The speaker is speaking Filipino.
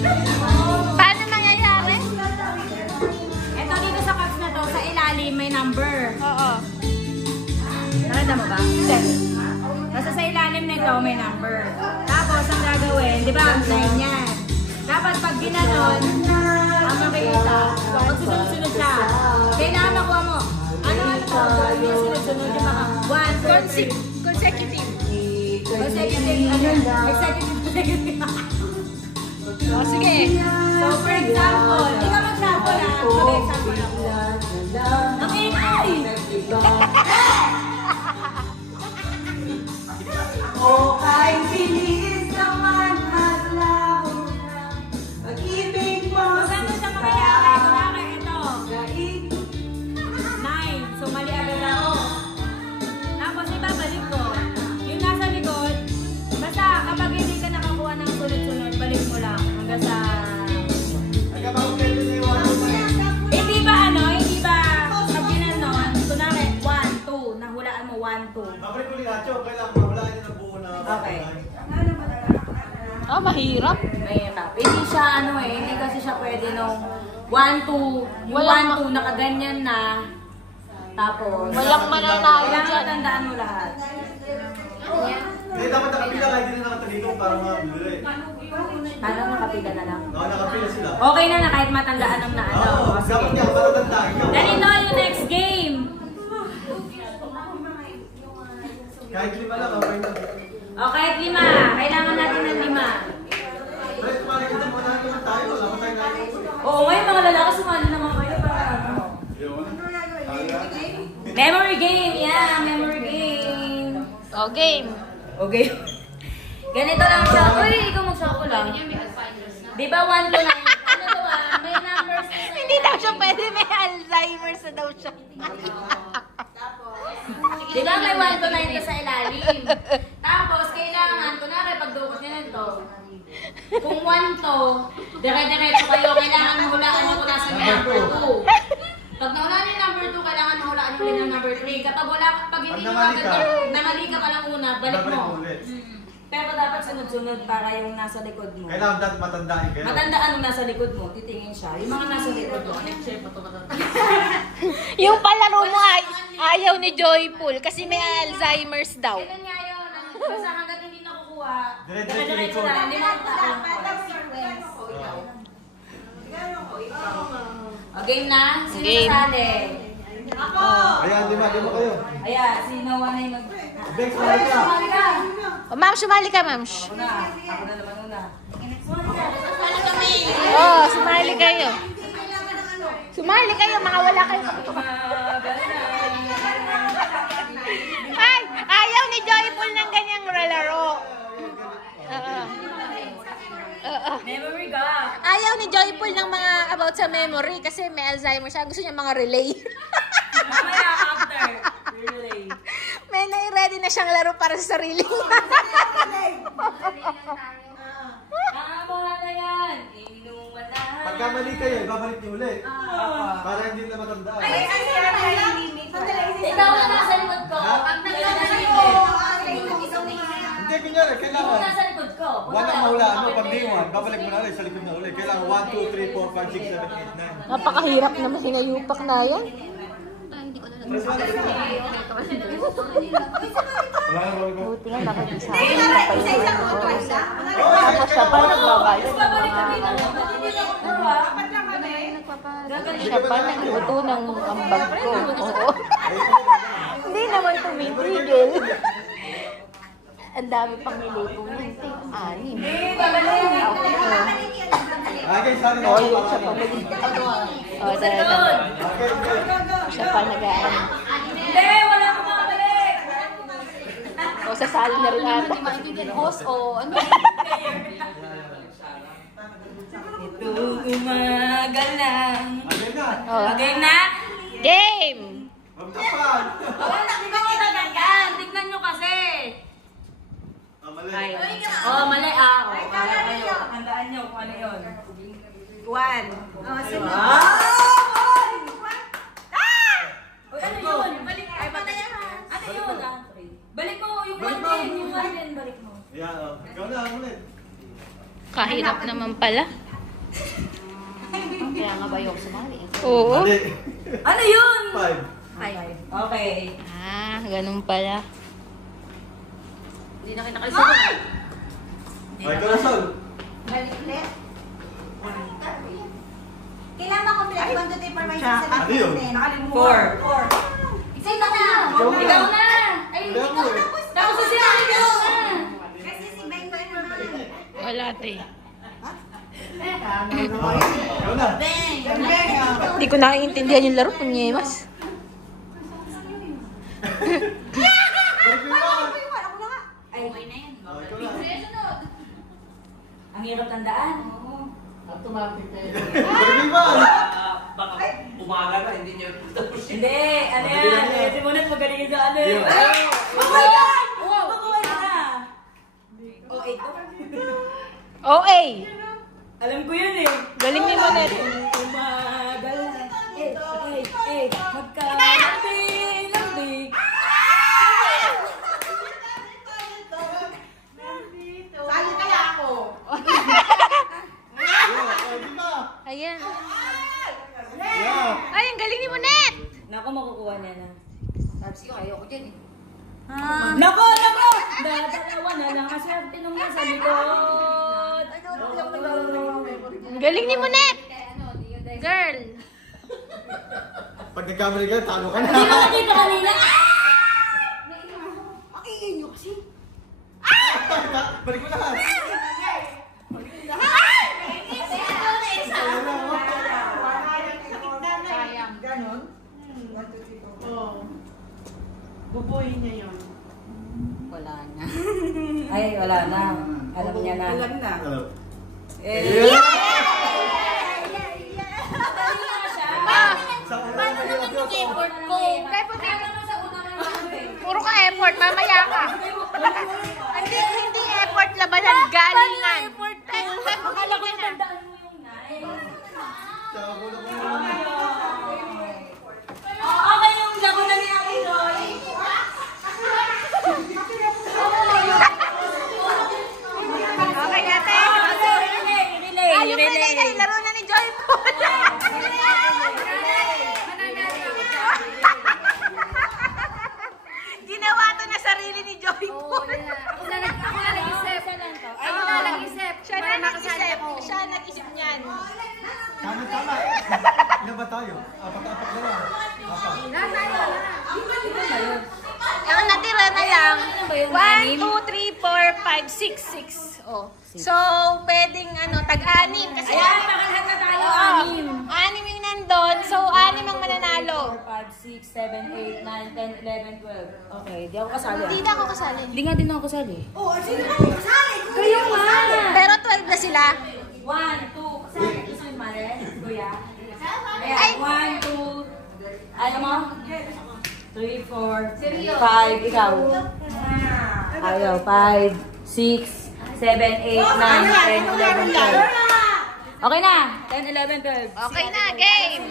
Paano nangyayari? Ito dito sa cards na to, sa ilalim may number. Oo. Nakita mo ba? Basta sa ilalim nito may number. Tapos ang gagawin, di ba ang 9 yan? Dapat pag ginanon, ang makikita, pag susunod-sunod siya, kailangan makuha mo. Ano ito? Yung sunod-sunod yung mga 1, 2, 3. Consecutive. Executive. O, sige. So, for example, hindi ka mag-sample ha. Mag-example ako. Ang ingay! O kay bilis naman at labo na pag-ibig mo Saan mo siya mangyayari? Kunwari, ito. 9. So, mali agad ako. Tapos, ibabalik ko. Yung nasa likod, basta kapag hindi ka nakakuha ng sunod-sunod, balik mo lang hanggang sa... Hindi ba hindi ba pag ginanon, kunwari, 1, 2, nahulaan mo 1, 2. Babalik ko lahat yun, kailangan mahulaan niya ng buo na... Okay. Ah, mahirap. Mahirap. Hindi siya hindi kasi siya pwede nung 1, 2, yung 1, 2 nakaganyan na. Tapos, Walang mananalo kailangan dyan. tandaan mo lahat. Hindi, dapat nakapila kahit hindi na nakatalikong para mabili. Parang nakapila na lang. Oo, nakapila sila. Okay na kahit matandaan ang naano. Oo, dapat niya, para tandaan niyo. Ganito yung next game. Kahit 5 lang, okay na. O, kahit 5. Kailangan natin ng 5. Pero tumalikita mo na naman tayo, wala mo tayo natin. Oo, ngayon mga lalaki sumali naman kayo para Memory game, yeah, memory game. O, game. Okay. Ganito lang siya. Uy, ikaw magsako lang. Di ba 1 to 9? Ano to may numbers na sa Hindi daw siya pwede. May Alzheimer's na daw siya. Di ba may 1 to 9 ka sa ilalim? Tapos, kailangan, kunwari, pagdukot niya nito, kung 1 to, dire-diretso kayo, kailangan mahulaan nyo kung nasa number 2. Pag nahulaan yung number 2, kailangan mahulaan nyo rin ng number 3. Pag hindi mo namali ka pa lang una, balik mo. Pero dapat sunod-sunod para yung nasa likod mo. Kailangan dapat matandaan kayo. Matandaan yung nasa likod mo, titingin siya. Yung mga nasa likod mo, Yung palaro mo ay ayaw ni Joyful kasi may Alzheimer's daw. Ganun nga yun. Basta hanggang hindi nakukuha, Dire-diretso dire-diretso lang. Hindi mo O, game na? Sino Game. sasali? Ako! Ayan, di mo kayo. Ayan, sino na yung mag... Bex, sumali ka. Sumali ka! O, ma'am, sumali ka, ma'am. Ako na. Ako na naman una. Oh, sumali kayo. Sumali kayo, mga wala kayo. Ay, ayaw ni Joyful ng ganyang laro. Memory ka! Ayaw ni Joyful ng mga about sa memory kasi may Alzheimer siya. Gusto niya mga relay. Mamaya after. Relay. May nai-ready na siyang laro para sa sarili niya. Nakamuha na yan! Inuwan na. Pagka mali kayo, babalik niyo ulit. Para hindi na matandaan. Ikaw na nasa likod ko. Pag nasa likod ko. Hindi, kunyari, Ikaw kailangan. nasa likod ko. One ang mahulaan mo, pag di one, babalik mo na ulit sa likod na ulit. Kailangan 1, 2, 3, 4, 5, 6, 7, 8, 9. Napakahirap naman hingayupak na yan. Wala na roll ko. Buti nga nakikisa. Tapos siya pa nagbabayad ng mga siya pa nagbuto ng ambag ko. Oo. Hindi naman tumitigil. Ang dami pang niluto ng ting-anim. Ay, guys, sana Oh, yun siya pa muli. Oh, dahil siya pa nag-aan. Hindi, wala ko makabalik. O, sasali na rin ata. Boss o ano? Ito umagal lang. Ayun na. Oh. Okay na? Game! Magtapan. Tignan nyo talagan. Tignan nyo kasi. Mali. Oh, mali ah. Oh, kayo. Tandaan nyo kung ano yun. 1. Oh, sige. Uy, ano yun? Balik. Ay, patay. Ano yun? Balik mo yung 1 din. Yung 1 din, balik mo. Ayan, oh. Ikaw na, ulit. Kahirap naman pala. Kaya nga ba yung sumali? Oo. Mali. Ano yun? 5. Okay. Ah, ganun pala. Hindi na kinakalisugan. Ay, Corazon. Balik ulit. Kailangan makomplete 1, 2, 3, 4, 5, 6, 7, 8, 9, 10. Ano yun? Four. 4. Sino na? Ikaw na! Ay, Wala ikaw po eh. tapos. Tapos na sila, ikaw na! Kasi si Ben ko naman. Wala, te. Ikaw na. Hindi ko naiintindihan yung laro, punyemas. Balik mo yan. Ako na nga. Ay, okay na yan. Oh, ikaw na. Ang hirap tandaan. Balik mo yan. Baka umaga na, hindi niya tapos yun. Hindi, ano Madali lang yan? yan. Si Monet magaling sa ano Yeah. eh. Bakuha yan! Bakuha na! Oh, 8 OA. Alam ko yun eh. Galing ni Monet. Umagal. Magkalambing-lambing. Sali kaya ako. Yeah, di ba? Ayan. Yeah. Ay, ang galing ni Monet. Naku, makukuha niya na. Tapos ko, ayoko dyan eh. Nako! Dadalawa na lang kasi tinong nasa likod. Ang galing ni Monet. Girl. Pag nagkamali ka, talo ka na. Hindi mo nakita kanina. Ang ingay nyo kasi. Balik mo na. Sayang. Ganon? Bubuhin niya yun. Wala na. Ay, wala na. Alam niya na. Alam na. Hello. Eh, Paano naman yung effort ko? Kaya pati puro ka effort, mamaya ka. Hindi effort labanan, galingan. akala ko tandaan mo yung nine. Tsaka ko na. Okay yung laro na ni Ate Joy. Okay, ate. Relay. Ay, yung relay na laro na ni Joy po. Ginawa to na sarili ni Joy po. Ako na nag-isip. Siya na nag-isip. Siya nag-isip niyan. Tama. Ilan ba tayo? Apat na lang. Ang natira na lang, 1, 2, 3, 4, 5, 6, 6. Oh. So, pwedeng tag-anim. Kasi Ayan, makalahat na tayo. Oo. 6. 6 yung nandun. So, 6 ang mananalo. 4, 5, 6, 7, 8, 9, 10, 11, 12. Okay, di ako kasali. Hindi na ako kasali. Hindi nga din ako kasali. Oo, sino ba yung kasali? Kayo nga! Pero 12 na sila. 1, 2, kasali. Gusto mo mare? Kuya? Ay! Ayan, 1, 2, ayaw mo? 3, 4, 5, ikaw. Ayaw, 5, 6, 7, 8, 9, 10, 11, 12. Okay na! 10, 11, 12. Okay na, game!